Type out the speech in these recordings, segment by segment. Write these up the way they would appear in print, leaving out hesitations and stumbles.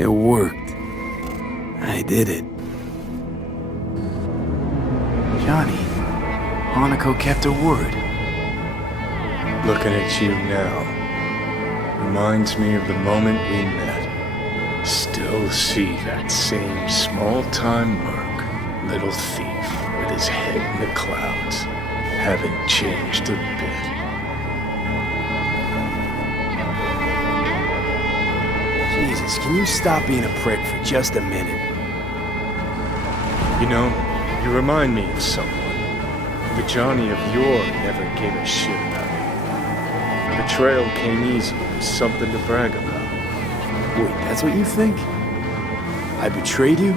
It worked. I did it. Johnny, Hanako kept her word. Looking at you now reminds me of the moment we met. Still see that same small-time merc, little thief with his head in the clouds. Haven't changed a bit. Jesus, can you stop being a prick for just a minute? You know, you remind me of someone. The Johnny of yore never gave a shit about it. Betrayal came easy, it was something to brag about. Wait, that's what you think? I betrayed you?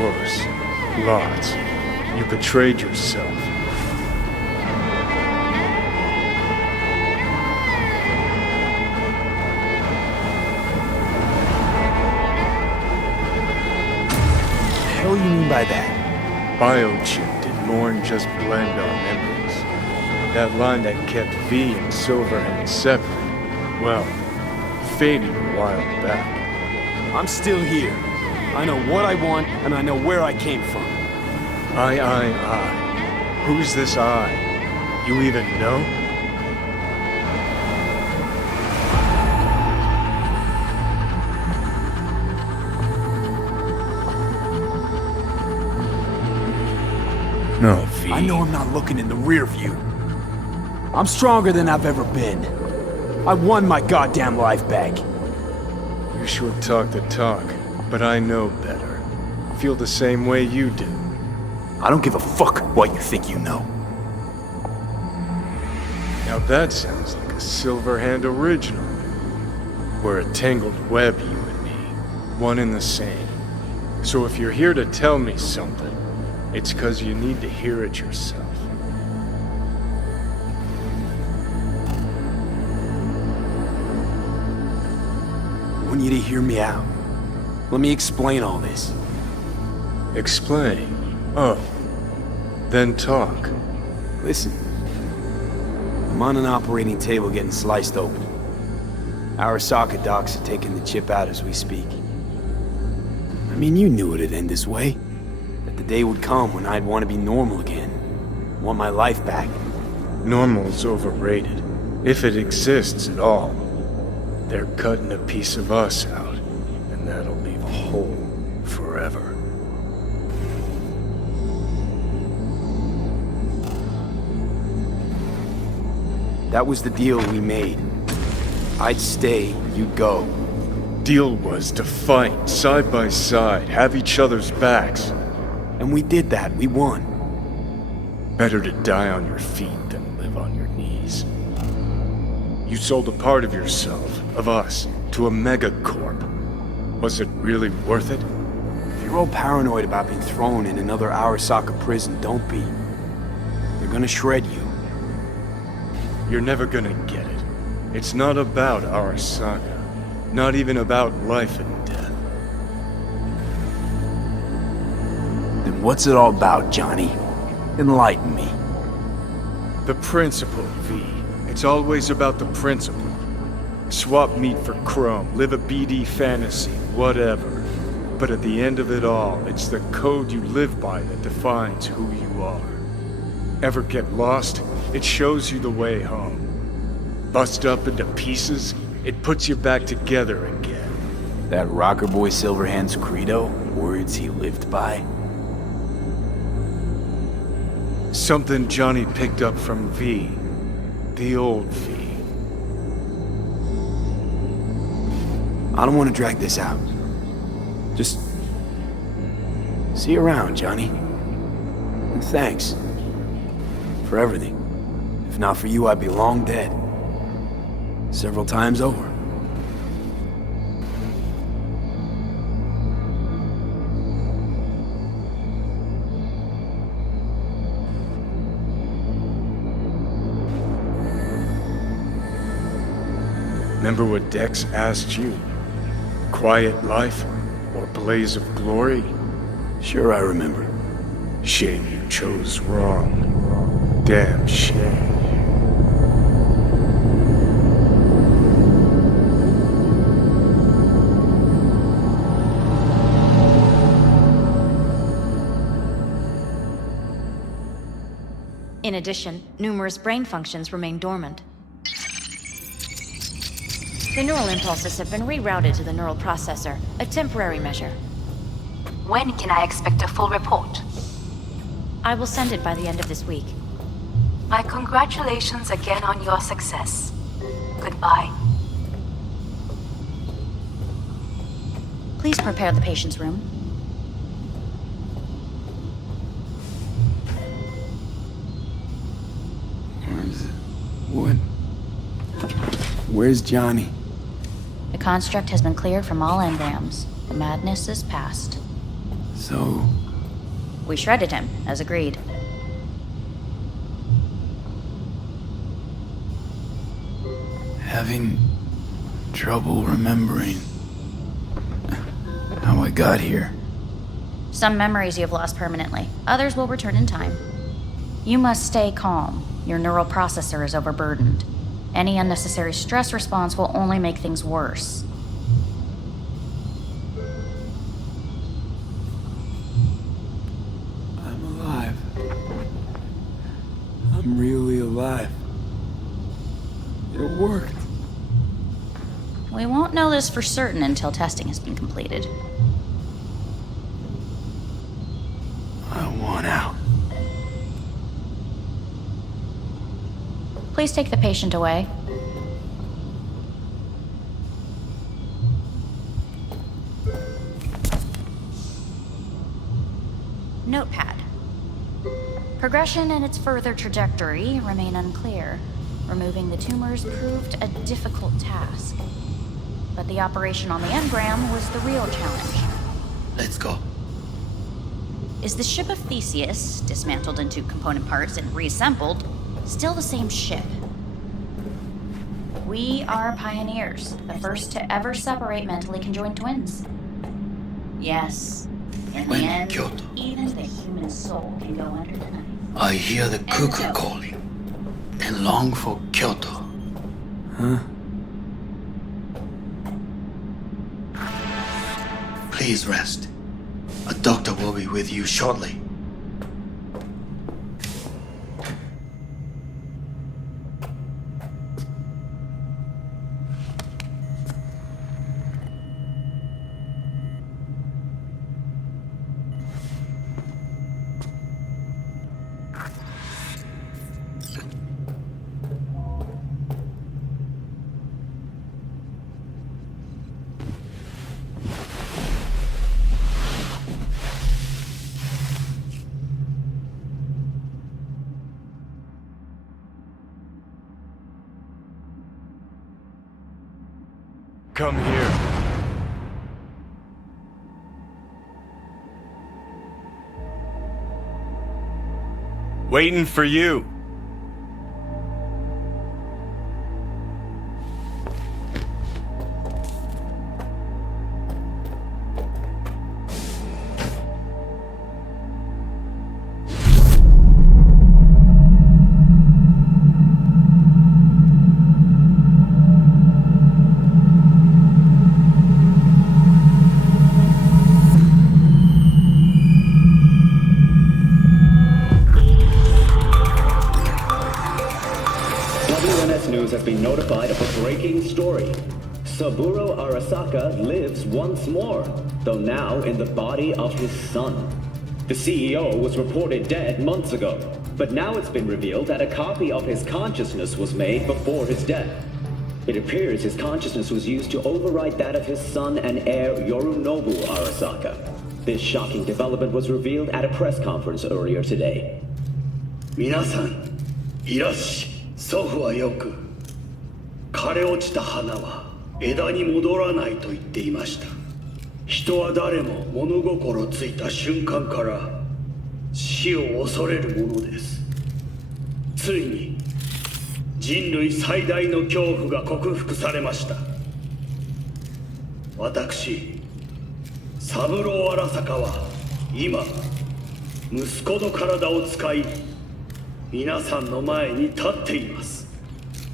Worse. Lots. You betrayed yourself. What the hell you mean by that? Biochip did more than just blend our memories. That line that kept V and Silverhand separate, well, faded a while back. I'm still here. I know what I want, and I know where I came from. I. Who's this I? You even know? No, V. I know I'm not looking in the rear view. I'm stronger than I've ever been. I won my goddamn life back. You sure talk the talk, but I know better. Feel the same way you do. I don't give a fuck what you think you know. Now that sounds like a Silverhand original. We're a tangled web, you and me. One and the same. So if you're here to tell me something, it's 'cause you need to hear it yourself. I want you to hear me out. Let me explain all this. Explain. Oh. Then talk. Listen. I'm on an operating table getting sliced open. Arasaka docs are taking the chip out as we speak. I mean, you knew it'd end this way. That the day would come when I'd want to be normal again. Want my life back. Normal's overrated. If it exists at all. They're cutting a piece of us out, and that'll leave a hole forever. That was the deal we made. I'd stay, you'd go. Deal was to fight, side by side, have each other's backs. And we did that, we won. Better to die on your feet than live on your knees. You sold a part of yourself, of us, to a megacorp. Was it really worth it? If you're all paranoid about being thrown in another Arasaka prison, don't be. They're gonna shred you. You're never gonna get it. It's not about Arasaka. Not even about life and death. Then what's it all about, Johnny? Enlighten me. The principle, V. It's always about the principle. Swap meat for chrome, live a BD fantasy, whatever. But at the end of it all, it's the code you live by that defines who you are. Ever get lost? It shows you the way home. Bust up into pieces, it puts you back together again. That rocker boy Silverhand's credo? Words he lived by? Something Johnny picked up from V. The old V. I don't want to drag this out. Just... see you around, Johnny. And thanks. For everything. If not for you, I'd be long dead. Several times over. Remember what Dex asked you? Quiet life or blaze of glory? Sure, I remember. Shame you chose wrong. Damn shame. In addition, numerous brain functions remain dormant. The neural impulses have been rerouted to the neural processor, a temporary measure. When can I expect a full report? I will send it by the end of this week. My congratulations again on your success. Goodbye. Please prepare the patient's room. Where's Johnny? The construct has been cleared from all engrams. The madness is past. So... We shredded him, as agreed. Having trouble remembering how I got here. Some memories you have lost permanently. Others will return in time. You must stay calm. Your neural processor is overburdened. Any unnecessary stress response will only make things worse. I'm alive. I'm really alive. It worked. We won't know this for certain until testing has been completed. I want out. Please take the patient away. Notepad. Progression and its further trajectory remain unclear. Removing the tumors proved a difficult task. But the operation on the engram was the real challenge. Let's go. Is the ship of Theseus, dismantled into component parts and reassembled, still the same ship? We are pioneers, the first to ever separate mentally conjoined twins. Yes, in the end, Kyoto, even the human soul can go under the knife. I hear the cuckoo calling and long for Kyoto. Huh? Please rest. A doctor will be with you shortly. Come here. Waiting for you. News has been notified of a breaking story. Saburo Arasaka lives once more, though now in the body of his son. The CEO was reported dead months ago, but now it's been revealed that a copy of his consciousness was made before his death. It appears his consciousness was used to override that of his son and heir Yorunobu Arasaka. This shocking development was revealed at a press conference earlier today. 皆さん、いらっし。祖父はよく、枯れ落ちた花は枝に戻らないと言っていました。人は誰も物心ついた瞬間から死を恐れるものです。ついに人類最大の恐怖が克服されました。私、三郎荒坂は今、息子の体を使い、皆さんの前に立っています。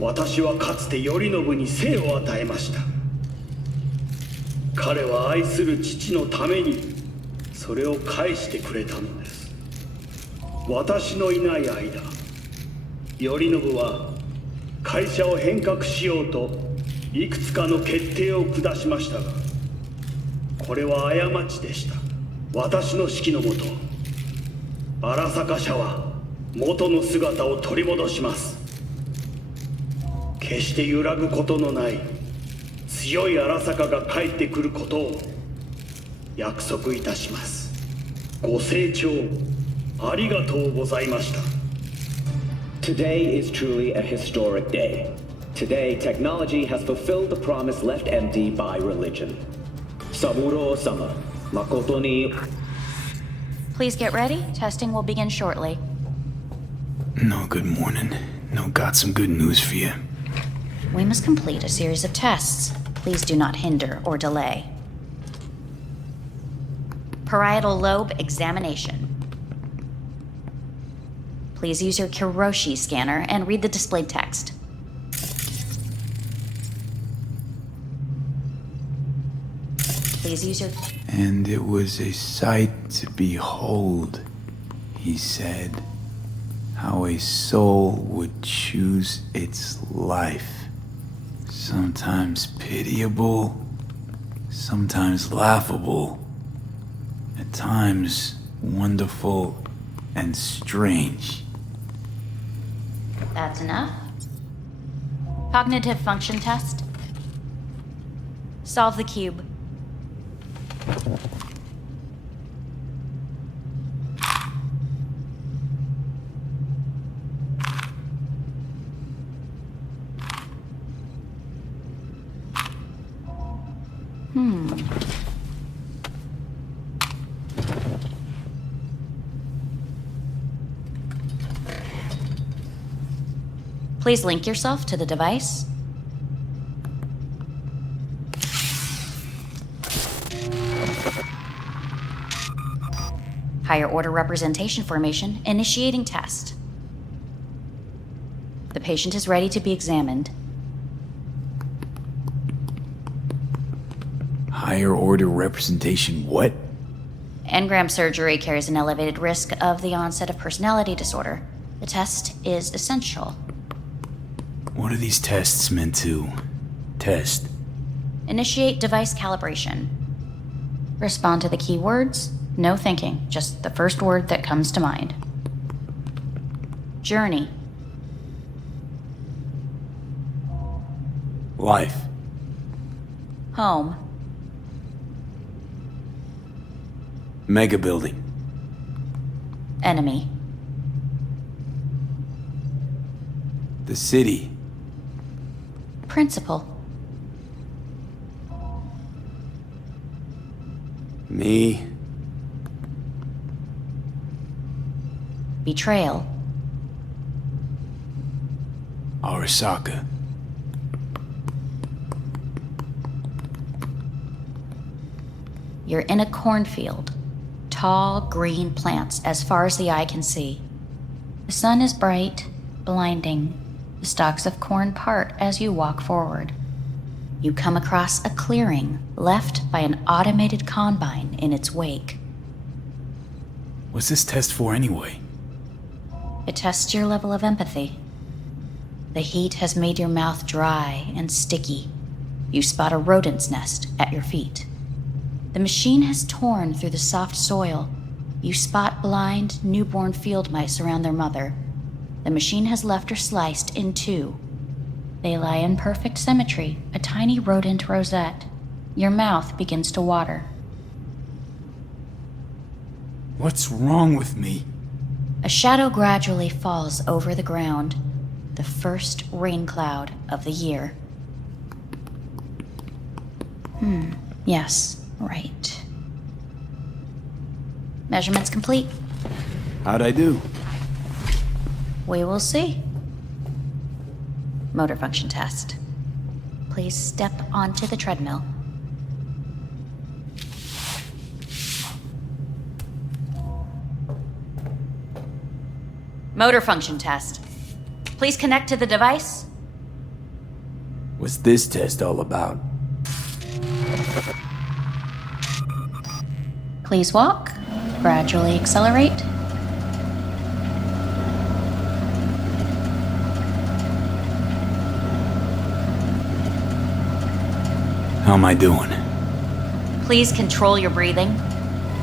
私はかつて頼信に生を与えました。彼は愛する父のためにそれを返してくれたのです。私のいない間、頼信は会社を変革しようといくつかの決定を下しましたが、これは過ちでした。私の指揮のもと、荒坂社は元の姿を取り戻します。決して揺らぐことのない強い荒坂が帰ってくることを約束いたします。ご清聴ありがとうございました。 Today is truly a historic day. Today, technology has fulfilled the promise left empty by religion. Saburo-sama, makoto ni... Please get ready. Testing will begin shortly. No, good morning. No, got some good news for you. We must complete a series of tests. Please do not hinder or delay. Parietal lobe examination. Please use your Kiroshi scanner and read the displayed text. Please use your... And it was a sight to behold, he said, how a soul would choose its life. Sometimes pitiable, sometimes laughable, at times wonderful and strange. That's enough. Cognitive function test. Solve the cube. Please link yourself to the device. Higher order representation formation, initiating test. The patient is ready to be examined. Higher order representation what? Engram surgery carries an elevated risk of the onset of personality disorder. The test is essential. What are these tests meant to test? Initiate device calibration. Respond to the keywords. No thinking, just the first word that comes to mind. Journey. Life. Home. Mega building. Enemy. The city. Principal. Me. Betrayal. Arasaka. You're in a cornfield. Tall, green plants as far as the eye can see. The sun is bright, blinding. The stalks of corn part as you walk forward. You come across a clearing left by an automated combine in its wake. What's this test for anyway? It tests your level of empathy. The heat has made your mouth dry and sticky. You spot a rodent's nest at your feet. The machine has torn through the soft soil. You spot blind, newborn field mice around their mother. The machine has left her sliced in two. They lie in perfect symmetry, a tiny rodent rosette. Your mouth begins to water. What's wrong with me? A shadow gradually falls over the ground, the first rain cloud of the year. Yes, right. Measurements complete. How'd I do? We will see. Motor function test. Please step onto the treadmill. Motor function test. Please connect to the device. What's this test all about? Please walk. Gradually accelerate. How am I doing? Please control your breathing.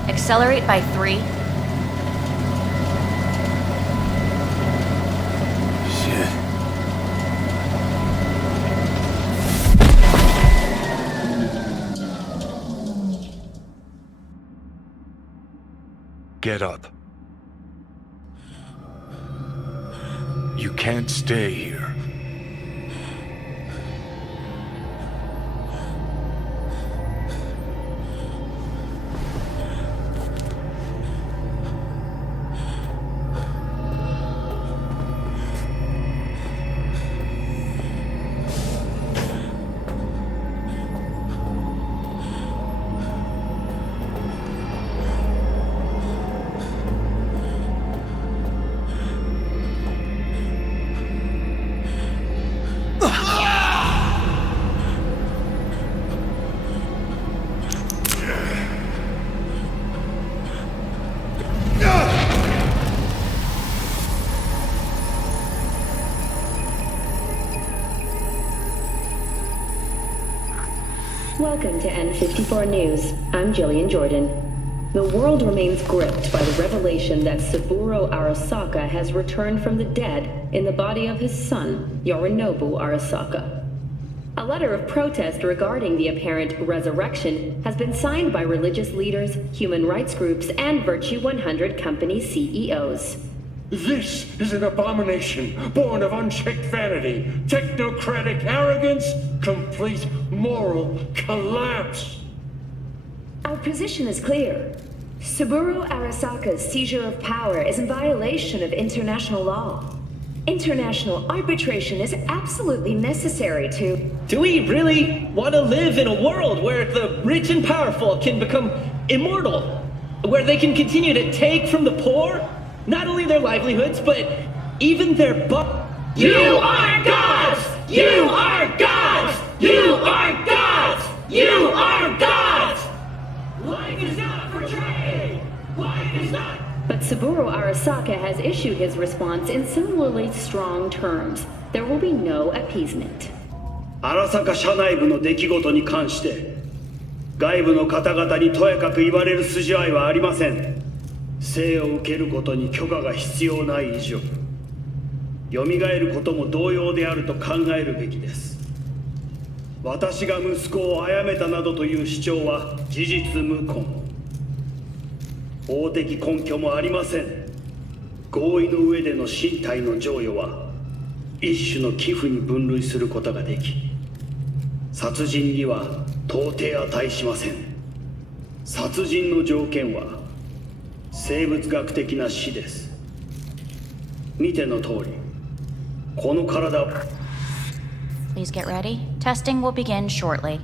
Accelerate by 3. Shit. Get up. You can't stay here. Welcome to N54 News. I'm Jillian Jordan. The world remains gripped by the revelation that Saburo Arasaka has returned from the dead in the body of his son, Yorinobu Arasaka. A letter of protest regarding the apparent resurrection has been signed by religious leaders, human rights groups, and Virtue 100 company CEOs. This is an abomination born of unchecked vanity, technocratic arrogance, complete moral collapse. Our position is clear. Saburo Arasaka's seizure of power is in violation of international law. International arbitration is absolutely necessary to... Do we really want to live in a world where the rich and powerful can become immortal? Where they can continue to take from the poor? Not only their livelihoods, but even their You are gods! You are gods! You are gods! You are gods! Life is not for trade! Life is not... But Saburo Arasaka has issued his response in similarly strong terms. There will be no appeasement. 荒坂社内部の出来事に関して外部の方々にとやかく言われる筋合いはありません。生を受けることに許可が必要ない以上蘇ることも同様であると考えるべきです。私が息子を殺めたなどという主張は事実無根、法的根拠もありません。合意の上での身体の贈与は一種の寄付に分類することができ、殺人には到底値しません。殺人の条件は生物学的な死です。見ての通り、この体を Please get ready. Testing will begin shortly.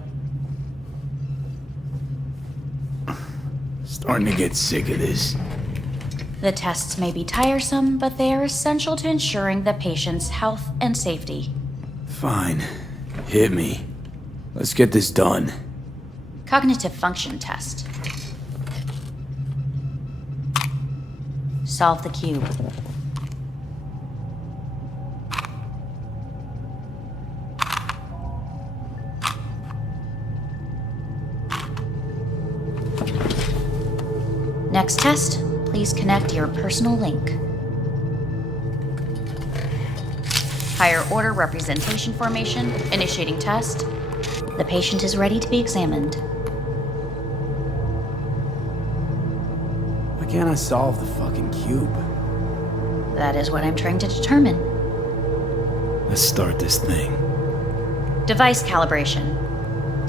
Starting to get sick of this. The tests may be tiresome, but they are essential to ensuring the patient's health and safety. Fine. Hit me. Let's get this done. Cognitive function test. Solve the cube. Next test, please connect your personal link. Higher order representation formation, initiating test. The patient is ready to be examined. Why can't I solve the fucking cube? That is what I'm trying to determine. Let's start this thing. Device calibration.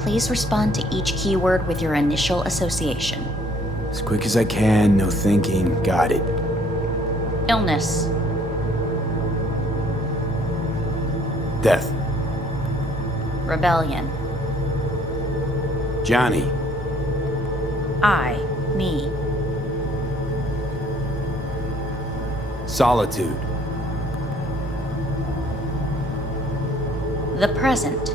Please respond to each keyword with your initial association. As quick as I can, no thinking. Got it. Illness. Death. Rebellion. Johnny. I. Me. Solitude. The present.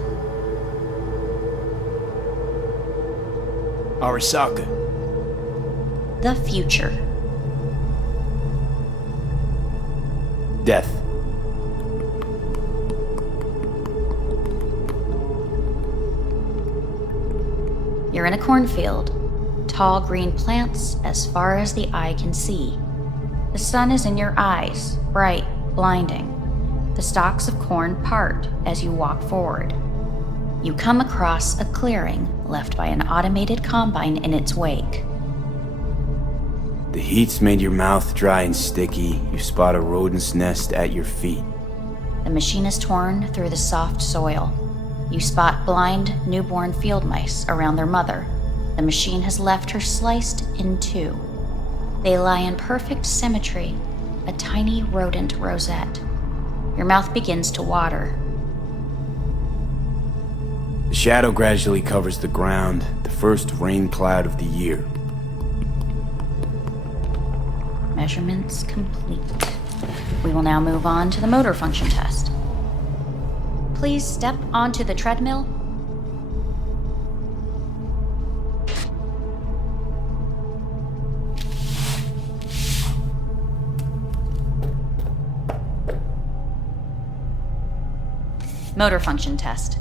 Arasaka. The future. Death. You're in a cornfield. Tall green plants as far as the eye can see. The sun is in your eyes, bright, blinding. The stalks of corn part as you walk forward. You come across a clearing left by an automated combine in its wake. The heat's made your mouth dry and sticky. You spot a rodent's nest at your feet. The machine is torn through the soft soil. You spot blind, newborn field mice around their mother. The machine has left her sliced in two. They lie in perfect symmetry, a tiny rodent rosette. Your mouth begins to water. The shadow gradually covers the ground, the first rain cloud of the year. Measurements complete. We will now move on to the motor function test. Please step onto the treadmill. Motor function test.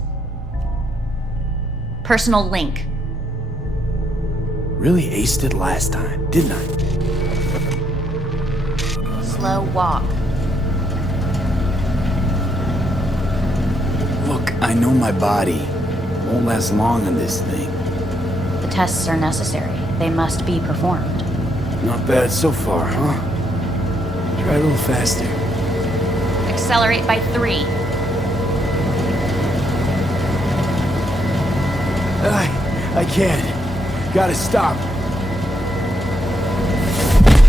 Personal link. Really aced it last time, didn't I? Slow walk. Look, I know my body won't last long on this thing. The tests are necessary. They must be performed. Not bad so far, huh? Try a little faster. Accelerate by 3. I can't. Gotta stop.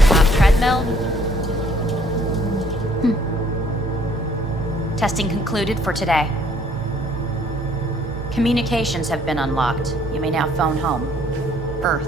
Stop treadmill. Testing concluded for today. Communications have been unlocked. You may now phone home. Earth.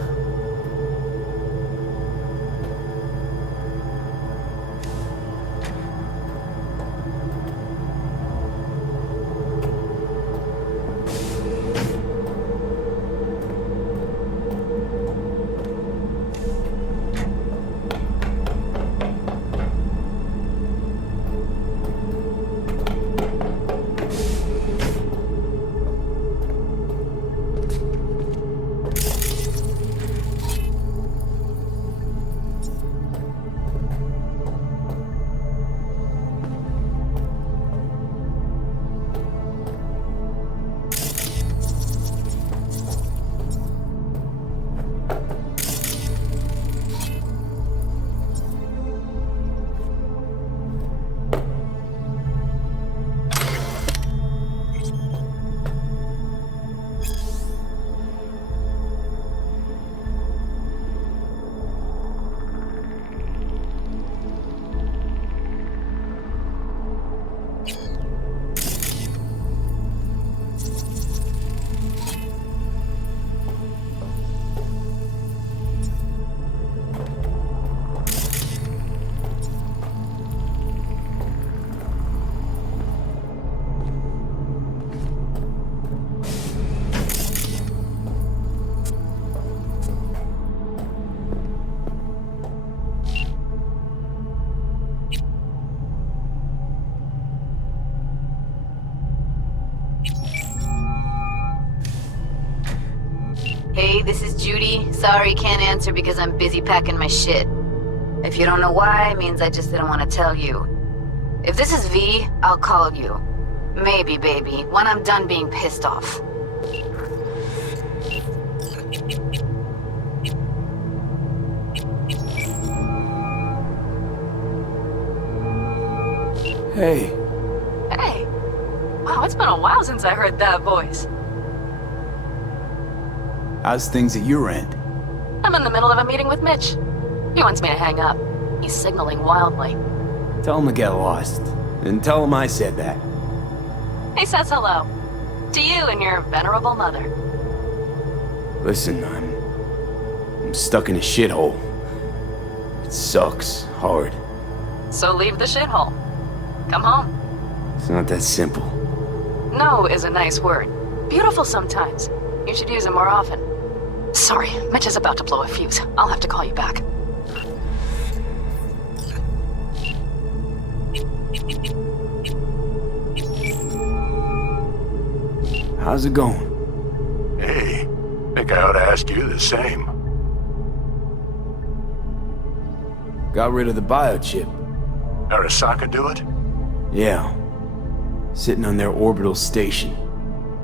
Hey, this is Judy. Sorry, can't answer because I'm busy packing my shit. If you don't know why, it means I just didn't want to tell you. If this is V, I'll call you. Maybe, baby, when I'm done being pissed off. Hey. Hey. Wow, it's been a while since I heard that voice. How's things at your end? I'm in the middle of a meeting with Mitch. He wants me to hang up. He's signaling wildly. Tell him to get lost. And tell him I said that. He says hello. To you and your venerable mother. Listen, I'm stuck in a shithole. It sucks hard. So leave the shithole. Come home. It's not that simple. No is a nice word. Beautiful sometimes. You should use it more often. Sorry, Mitch is about to blow a fuse. I'll have to call you back. How's it going? Hey, Think I ought to ask you the same. Got rid of the biochip. Arasaka do it? Yeah. Sitting on their orbital station.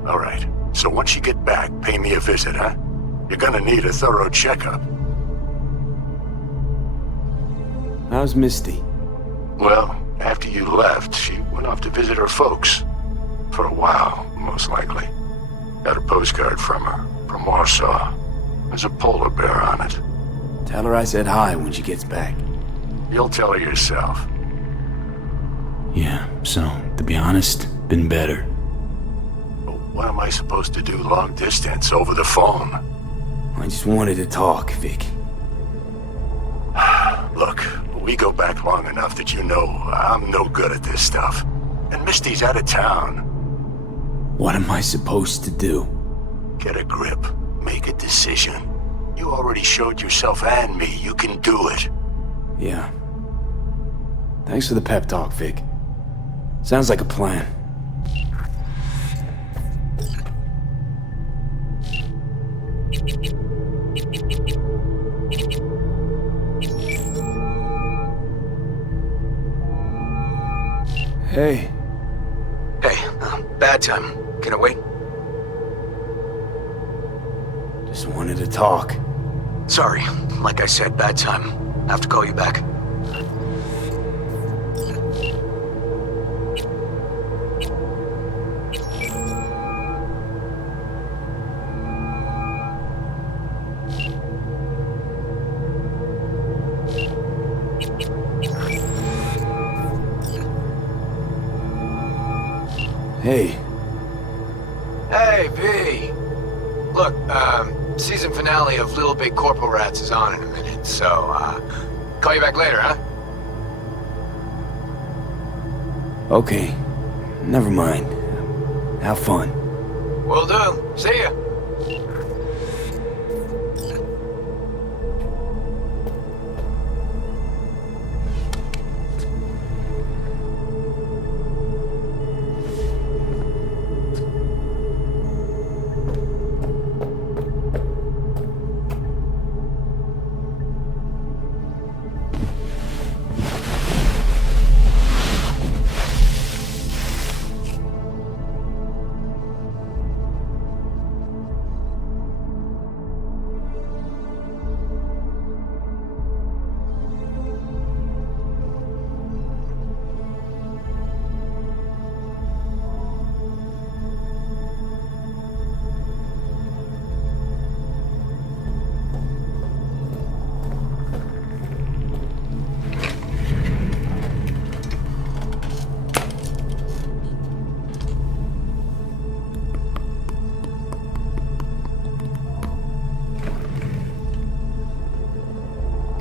Alright, so once you get back, pay me a visit, huh? You're gonna need a thorough checkup. How's Misty? Well, after you left, she went off to visit her folks. For a while, most likely. Got a postcard from her, from Warsaw. There's a polar bear on it. Tell her I said hi when she gets back. You'll tell her yourself. Yeah, so, to be honest, been better. What am I supposed to do long distance over the phone? I just wanted to talk, Vic. Look, we go back long enough that you know I'm no good at this stuff. And Misty's out of town. What am I supposed to do? Get a grip. Make a decision. You already showed yourself and me you can do it. Yeah. Thanks for the pep talk, Vic. Sounds like a plan. Hey. Hey, bad time. Can it wait? Just wanted to talk. Sorry. Like I said, bad time. I have to call you back. Hey. Hey, V. Look, season finale of Little Big Corpo Rats is on in a minute, so, call you back later, huh? Okay. Never mind. Have fun. Will do. See ya.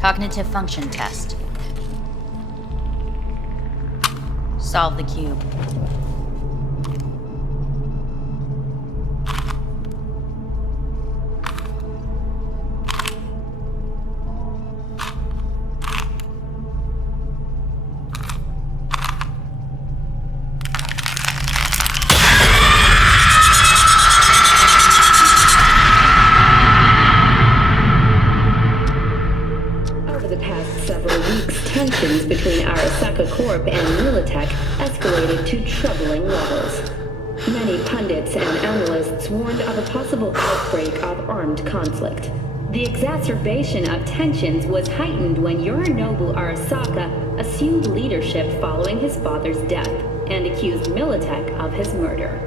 Cognitive function test. Solve the cube. Tensions between Arasaka Corp and Militech escalated to troubling levels. Many pundits and analysts warned of a possible outbreak of armed conflict. The exacerbation of tensions was heightened when Yorinobu Arasaka assumed leadership following his father's death and accused Militech of his murder.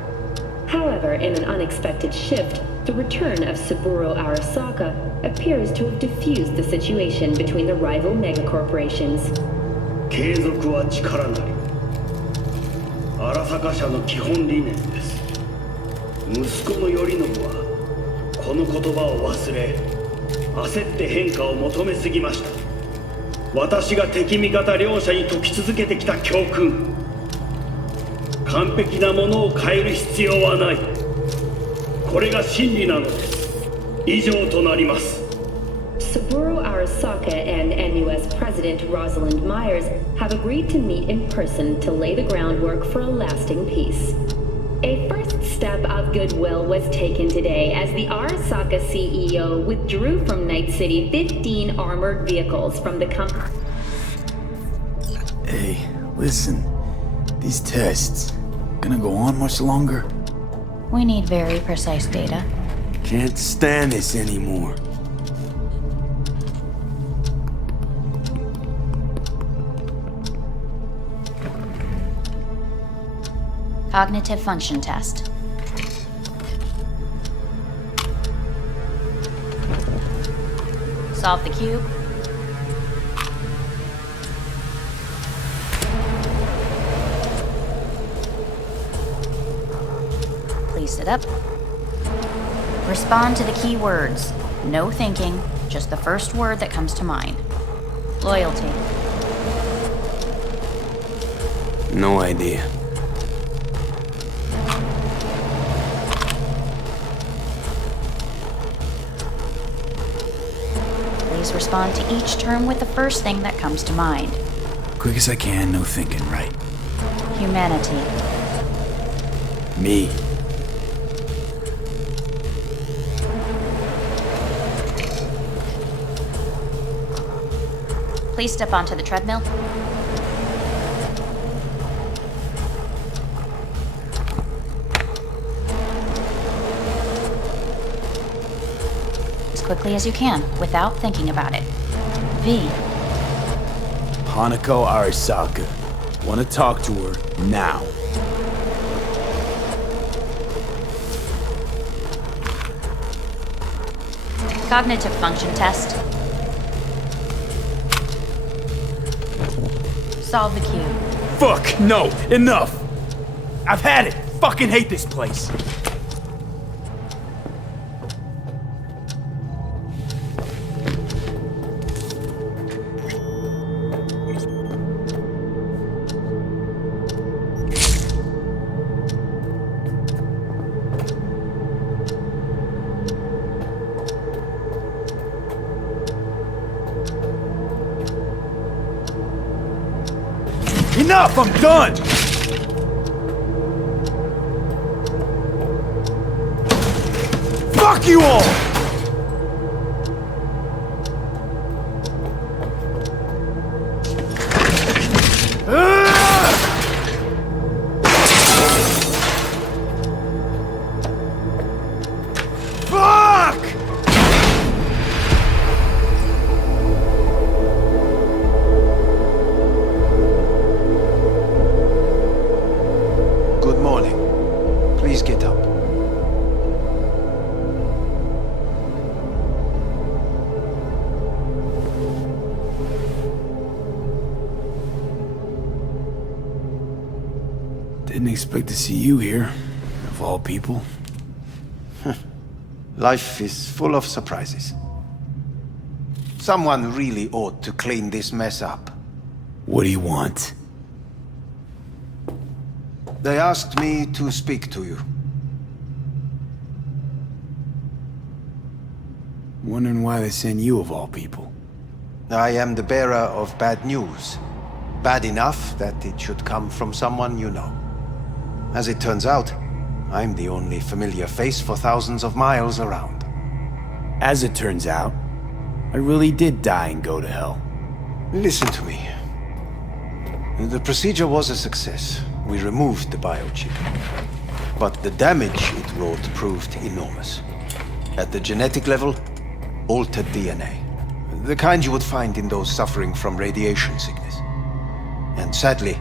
However, in an unexpected shift, the return of Saburo Arasaka appears to have diffused the situation between the rival megacorporations. 継続は力なり。荒坂社の基本理念です。息子の頼信はこの言葉を忘れ、焦って変化を求めすぎました。私が敵味方両者に説き続けてきた教訓。完璧なものを変える必要はない。これが真理なのです。以上となります。Saburo Arasaka and NUS President Rosalind Myers have agreed to meet in person to lay the groundwork for a lasting peace. A first step of goodwill was taken today as the Arasaka CEO withdrew from Night City 15 armored vehicles from the company. Hey, listen. These tests, gonna go on much longer? We need very precise data. Can't stand this anymore. Cognitive function test. Solve the cube. Please sit up. Respond to the key words. No thinking, just the first word that comes to mind. Loyalty. No idea. Please respond to each term with the first thing that comes to mind. Quick as I can, no thinking, right? Humanity. Me. Please step onto the treadmill. As quickly as you can, without thinking about it. V. Hanako Arasaka. Wanna talk to her now. Cognitive function test. Solve the cube. Fuck, no, enough! I've had it! Fucking hate this place! Enough! I'm done! Fuck you all! Fuck! Good morning. Please get up. Didn't expect to see you here, of all people. Life is full of surprises. Someone really ought to clean this mess up. What do you want? They asked me to speak to you. Wondering why they sent you of all people. I am the bearer of bad news. Bad enough that it should come from someone you know. As it turns out, I'm the only familiar face for thousands of miles around. As it turns out, I really did die and go to hell. Listen to me. The procedure was a success. We removed the biochip. But the damage it wrought proved enormous. At the genetic level, altered DNA. The kind you would find in those suffering from radiation sickness. And sadly,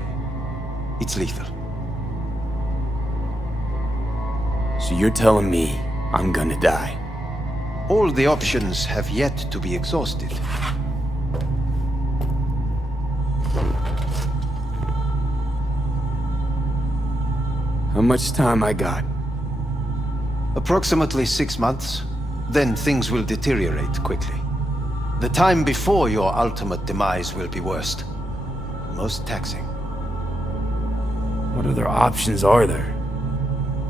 it's lethal. So you're telling me I'm gonna die? All the options have yet to be exhausted. How much time I got? Approximately 6 months. Then things will deteriorate quickly. The time before your ultimate demise will be worst. Most taxing. What other options are there?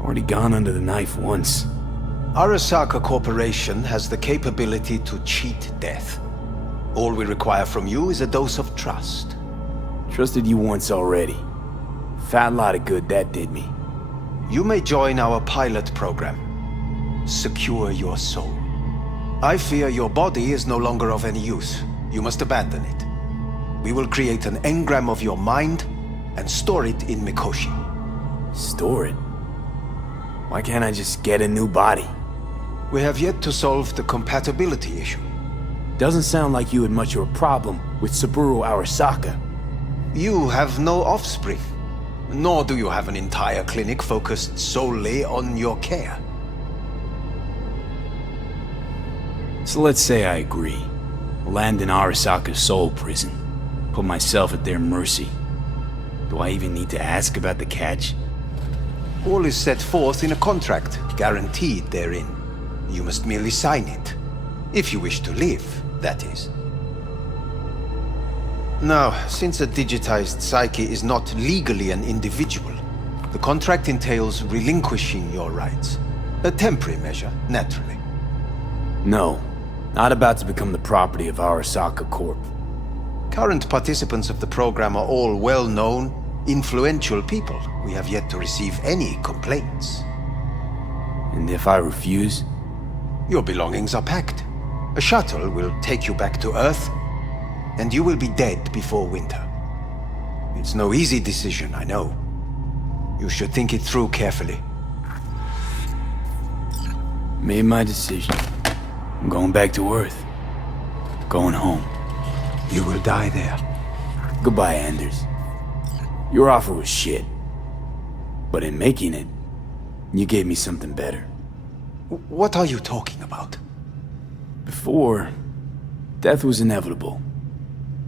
Already gone under the knife once. Arasaka Corporation has the capability to cheat death. All we require from you is a dose of trust. Trusted you once already. Fat lot of good that did me. You may join our pilot program. Secure your soul. I fear your body is no longer of any use. You must abandon it. We will create an engram of your mind and store it in Mikoshi. Store it? Why can't I just get a new body? We have yet to solve the compatibility issue. Doesn't sound like you had much of a problem with Saburo Arasaka. You have no offspring, nor do you have an entire clinic focused solely on your care. So let's say I agree. Land in Arasaka's soul prison. Put myself at their mercy. Do I even need to ask about the catch? All is set forth in a contract, guaranteed therein. You must merely sign it. If you wish to live, that is. Now, since a digitized psyche is not legally an individual, the contract entails relinquishing your rights. A temporary measure, naturally. No, not about to become the property of Arasaka Corp. Current participants of the program are all well-known, influential people. We have yet to receive any complaints. And if I refuse? Your belongings are packed. A shuttle will take you back to Earth, and you will be dead before winter. It's no easy decision, I know. You should think it through carefully. Made my decision. I'm going back to Earth. Going home. You will die there. Goodbye, Anders. Your offer was shit. But in making it, you gave me something better. What are you talking about? Before, death was inevitable.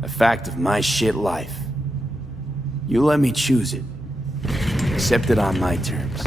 A fact of my shit life. You let me choose it. Accept it on my terms.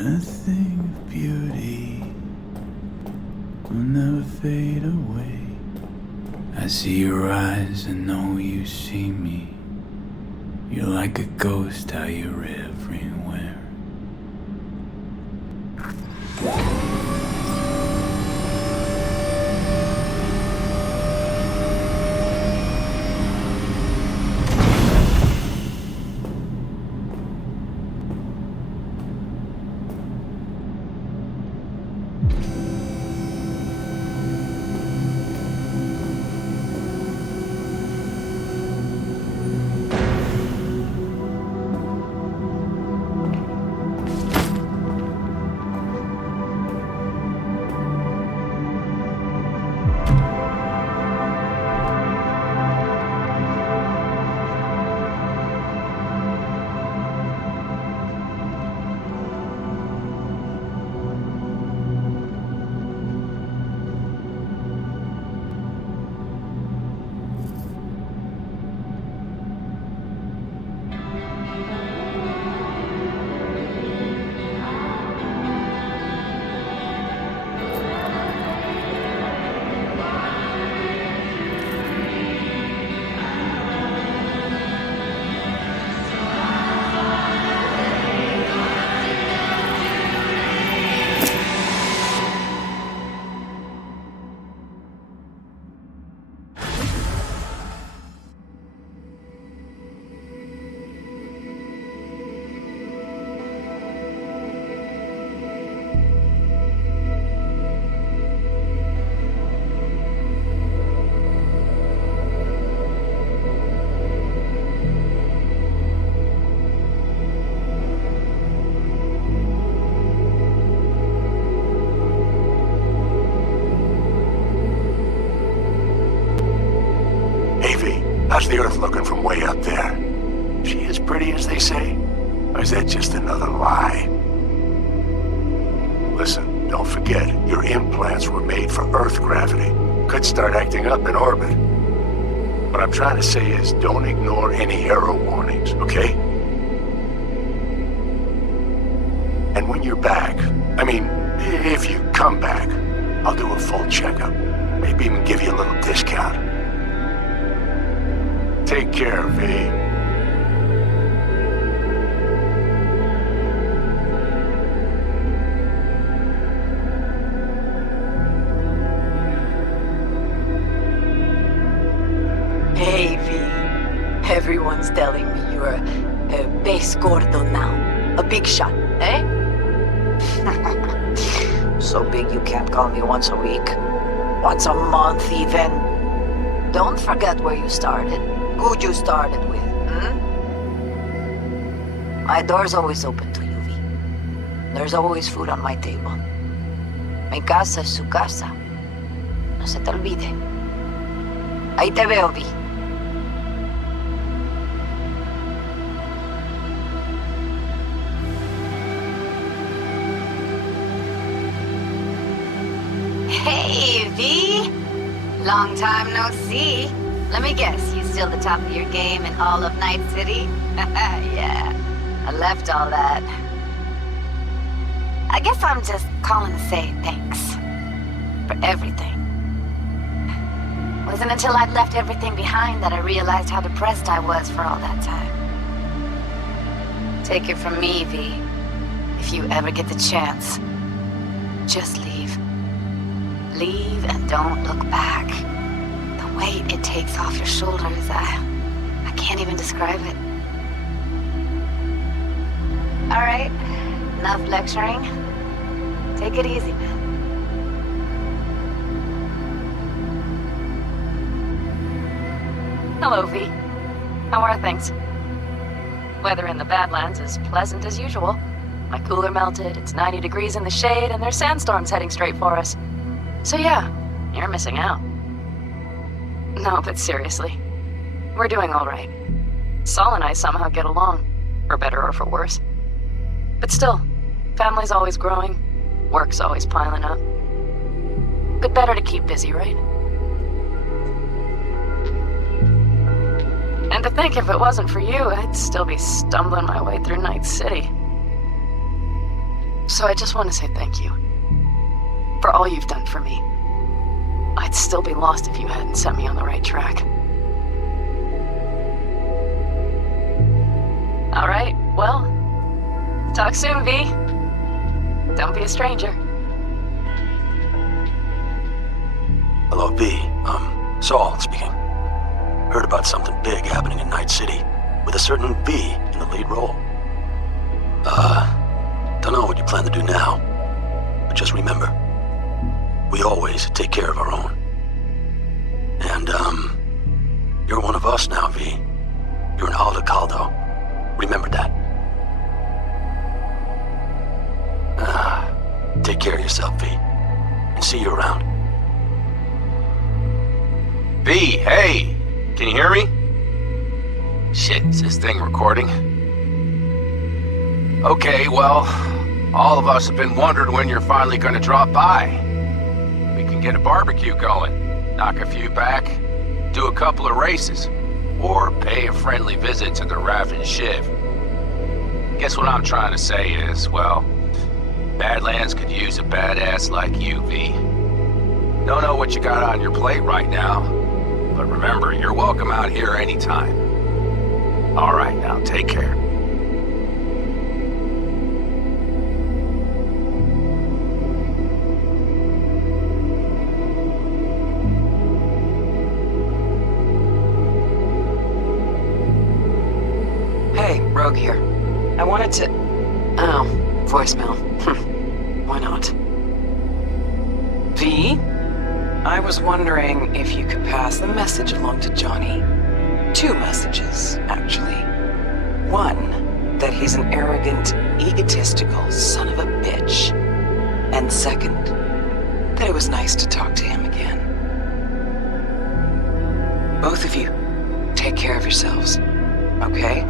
A thing of beauty will never fade away. I see your eyes and know you see me. You're like a ghost, how you're everywhere. How's the Earth looking from way up there? She as pretty as they say? Or is that just another lie? Listen, don't forget, your implants were made for Earth gravity. Could start acting up in orbit. What I'm trying to say is, don't ignore any error warnings, okay? And when you're back, I mean, if you come back, I'll do a full checkup. Maybe even give you a little discount. Take care, V. Hey, V. Everyone's telling me you're a base gordo now. A big shot, eh? So big you can't call me once a week. Once a month, even. Don't forget where you started. Who you started with, My door's always open to you, V. There's always food on my table. Mi casa es su casa. No se te olvide. Ahí te veo, V. Hey, V! Long time no see. Let me guess, you still the top of your game in all of Night City? Yeah, I left all that. I guess I'm just calling to say thanks. For everything. Wasn't until I'd left everything behind that I realized how depressed I was for all that time. Take it from me, V. If you ever get the chance, just leave. Leave and don't look back. The weight it takes off your shoulders, I can't even describe it. All right, enough lecturing. Take it easy, man. Hello, V. How are things? Weather in the Badlands is pleasant as usual. My cooler melted, it's 90 degrees in the shade, and there's sandstorms heading straight for us. So yeah, you're missing out. No, but seriously, we're doing all right. Saul and I somehow get along, for better or for worse. But still, family's always growing, work's always piling up. But better to keep busy, right? And to think if it wasn't for you, I'd still be stumbling my way through Night City. So I just want to say thank you. For all you've done for me. I'd still be lost if you hadn't set me on the right track. All right, well, talk soon, V. Don't be a stranger. Hello, V. Saul speaking. Heard about something big happening in Night City, with a certain V in the lead role. Don't know what you plan to do now, but just remember, we always take care of our own. And, you're one of us now, V. You're an Aldo Caldo. Remember that. Take care of yourself, V. And see you around. V, hey! Can you hear me? Shit, is this thing recording? Okay, well, all of us have been wondering when you're finally gonna drop by. We can get a barbecue going, knock a few back, do a couple of races, or pay a friendly visit to the Raff and Shiv. Guess what I'm trying to say is, well, Badlands could use a badass like you, V. Don't know what you got on your plate right now, but remember, you're welcome out here anytime. All right, now, take care. Hey, Rogue here. I wanted to... Oh, voicemail. Why not? V? I was wondering if you could pass the message along to Johnny. 2 messages, actually. One, that he's an arrogant, egotistical son of a bitch. And second, that it was nice to talk to him again. Both of you, take care of yourselves, okay?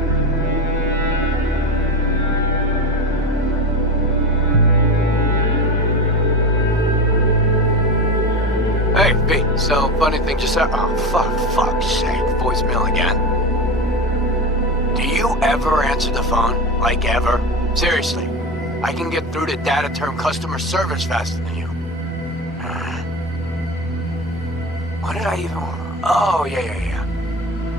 Hey, V, so funny thing just happened. Oh, fuck's sake, voicemail again. Do you ever answer the phone? Like ever? Seriously. I can get through to data term customer service faster than you. What did I even... Oh, yeah.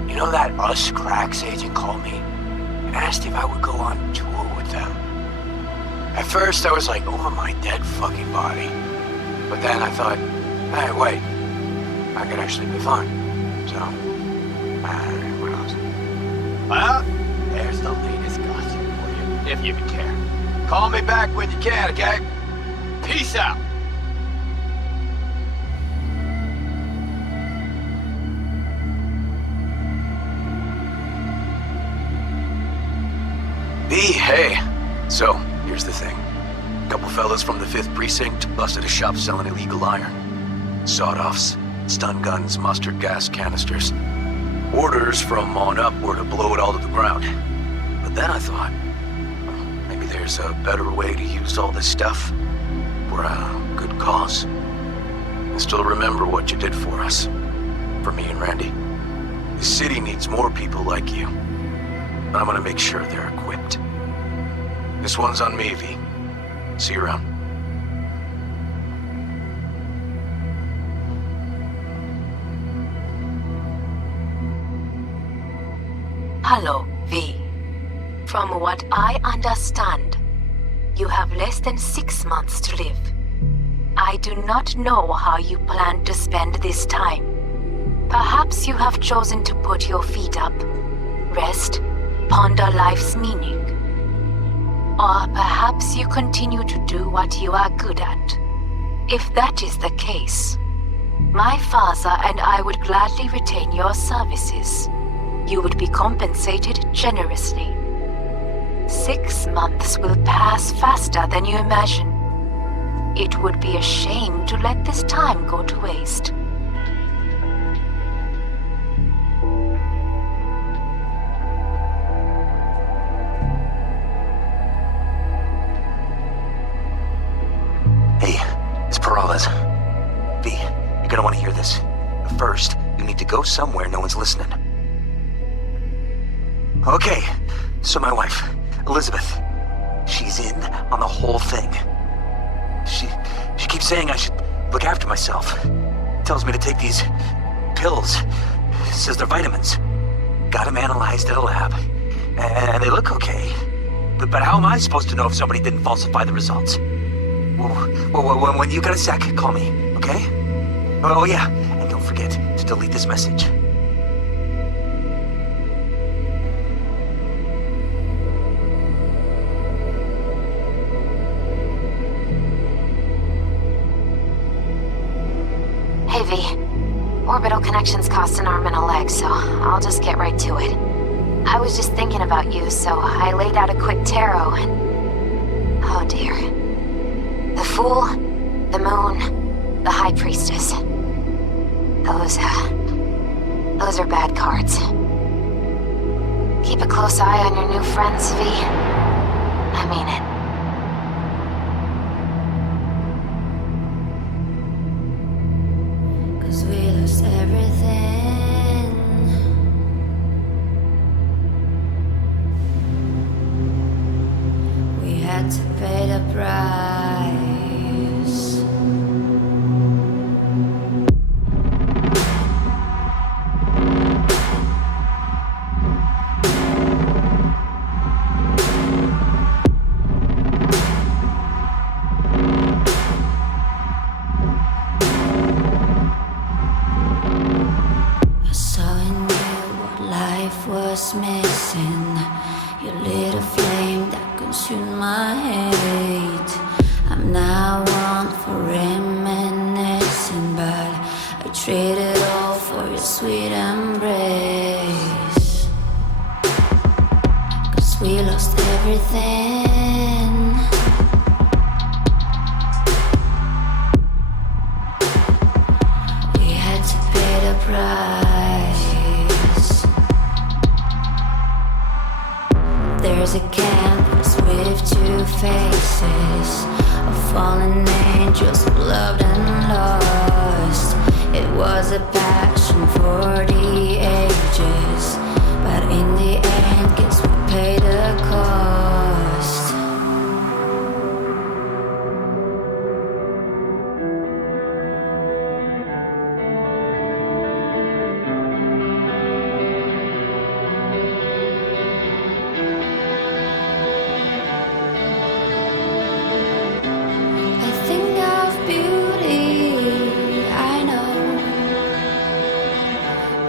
You know that Us Cracks agent called me and asked if I would go on tour with them? At first, I was like, over my dead fucking body. But then I thought, hey, wait. I could actually be fun. So, what else? Well, there's the latest gossip for you, if you would care. Call me back when you can, okay? Peace out. Hey. So, here's the thing. A couple fellas from the 5th Precinct busted a shop selling illegal iron. Sawed-offs, stun guns, mustard gas canisters. Orders from on up were to blow it all to the ground. But then I thought, maybe there's a better way to use all this stuff for a good cause. I still remember what you did for us. For me and Randy. The city needs more people like you. I'm gonna make sure they're equipped. This one's on me, V. See you around. Hello, V. From what I understand, you have less than 6 months to live. I do not know how you plan to spend this time. Perhaps you have chosen to put your feet up, rest, ponder life's meaning. Or perhaps you continue to do what you are good at. If that is the case, my father and I would gladly retain your services. You would be compensated generously. 6 months will pass faster than you imagine. It would be a shame to let this time go to waste. V, you're gonna want to hear this. But first, you need to go somewhere no one's listening. Okay, so my wife, Elizabeth, she's in on the whole thing. She keeps saying I should look after myself. Tells me to take these pills. Says they're vitamins. Got them analyzed at a lab. And they look okay. But how am I supposed to know if somebody didn't falsify the results? Well, when you got a sec, call me, okay? Oh yeah, and don't forget to delete this message. Hey V, orbital connections cost an arm and a leg, so I'll just get right to it. I was just thinking about you, so I laid out a quick tarot and... oh dear. The Fool, the Moon, the High Priestess. Those are bad cards. Keep a close eye on your new friends, V. I mean it. Cause we lost everything. We had to pay the price. Missing your little flame that consumed my hate. I'm now one for reminiscing, but I traded all for your sweet embrace. Cause we lost everything. We had to pay the price. There's a canvas with two faces of fallen angels who loved and lost. It was a passion for the ages, but in the end, guess we paid the cost.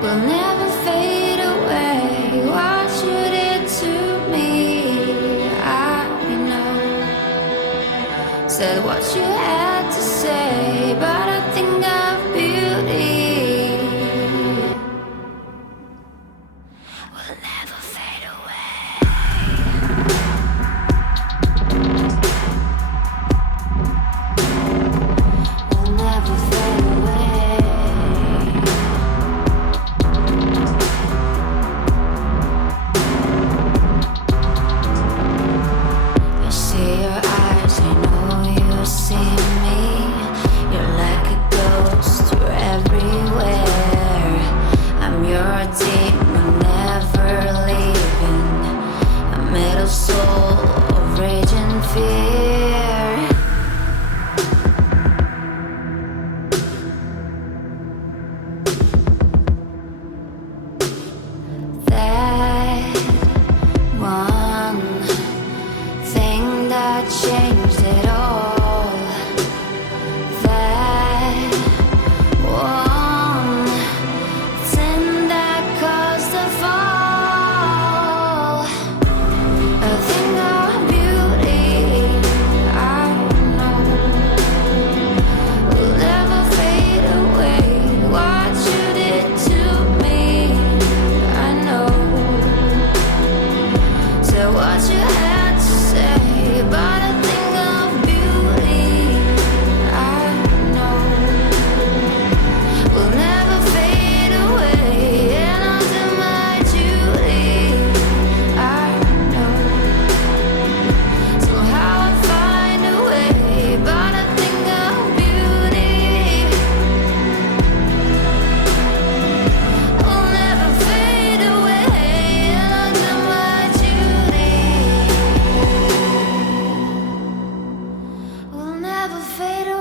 will never fade away. What you did to me, I know. Said what you had to say, but I think of beauty will never fade away. Will never fade away. I see your eyes, I know you see me. You're like a ghost, you're everywhere. I'm your demon, never leaving. A metal soul of rage and fear. That one thing that changed it all. That one thing that caused the fall. A thing of beauty, I know, will never fade away. What you did to me, I know. So what you had to say, but a thing of beauty, I know, will never fade away. And I'll do my duty, I know. Somehow I find a way, but a thing of beauty will never fade away. And I'll do my duty will never fade away.